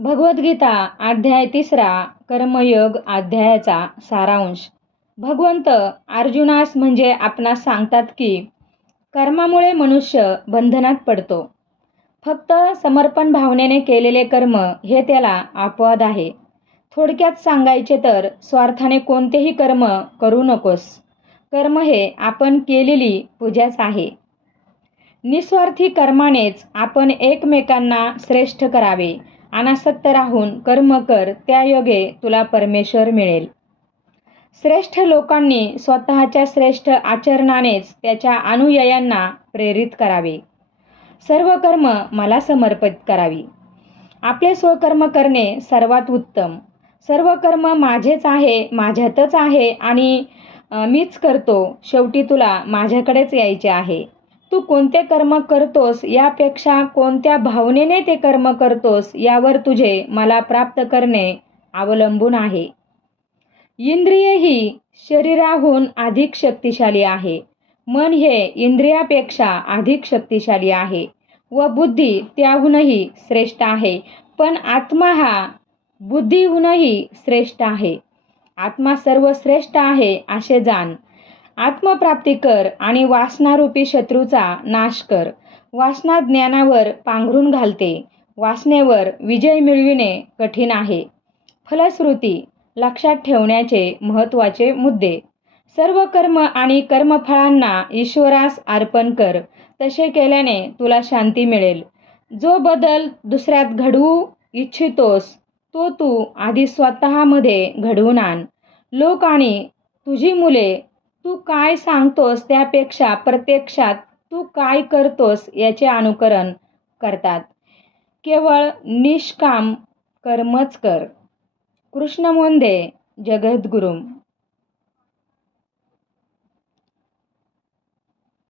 भगवद्गीता अध्याय 3 कर्मयोग अध्यायाचा सारांश. भगवंत अर्जुनास म्हणजे आपणास सांगतात की कर्मामुळे मनुष्य बंधनात पडतो. फक्त समर्पण भावनेने केलेले कर्म हे त्याला अपवाद आहे. थोडक्यात सांगायचे तर स्वार्थाने कोणतेही कर्म करू नकोस. कर्म हे आपण केलेली पूजाच आहे. निस्वार्थी कर्मानेच आपण एकमेकांना श्रेष्ठ करावे. अनासक्त राहून कर्म कर, त्या योगे तुला परमेश्वर मिळेल. श्रेष्ठ लोकांनी स्वतःच्या श्रेष्ठ आचरणानेच त्याच्या अनुयायांना प्रेरित करावे. सर्व कर्म मला समर्पित करावी. आपले स्वकर्म करणे सर्वात उत्तम. सर्व कर्म माझेच आहे, माझ्यातच आहे आणि मीच करतो. शेवटी तुला माझ्याकडेच यायचे आहे. तू कोणते कर्म करतोस यापेक्षा कोणत्या भावनेने ते कर्म करतोस यावर तुझे मला प्राप्त करणे अवलंबून आहे. इंद्रिय ही शरीराहून अधिक शक्तिशाली आहे. मन हे इंद्रियापेक्षा अधिक शक्तिशाली आहे व बुद्धी त्याहूनही श्रेष्ठ आहे. पण आत्मा हा बुद्धीहूनही श्रेष्ठ आहे. आत्मा सर्वश्रेष्ठ आहे असे जाण. आत्मप्राप्ती कर आणि वासनारूपी शत्रूचा नाश कर. वासना ज्ञानावर पांघरून घालते. वासनेवर विजय मिळविणे कठीण आहे. फलश्रुती लक्षात ठेवण्याचे महत्त्वाचे मुद्दे. सर्व कर्म आणि कर्मफळांना ईश्वरास अर्पण कर. तसे केल्याने तुला शांती मिळेल. जो बदल दुसऱ्यात घडवू इच्छितोस तो तू आधी स्वतःमध्ये घडवून आण. लोक आणि तुझी मुले तू काय सांगतोस त्यापेक्षा प्रत्यक्षात तू काय करतोस याचे अनुकरण करतात. केवळ निष्काम कर्मच कर. कृष्ण मोंदे, जगद्गुरू.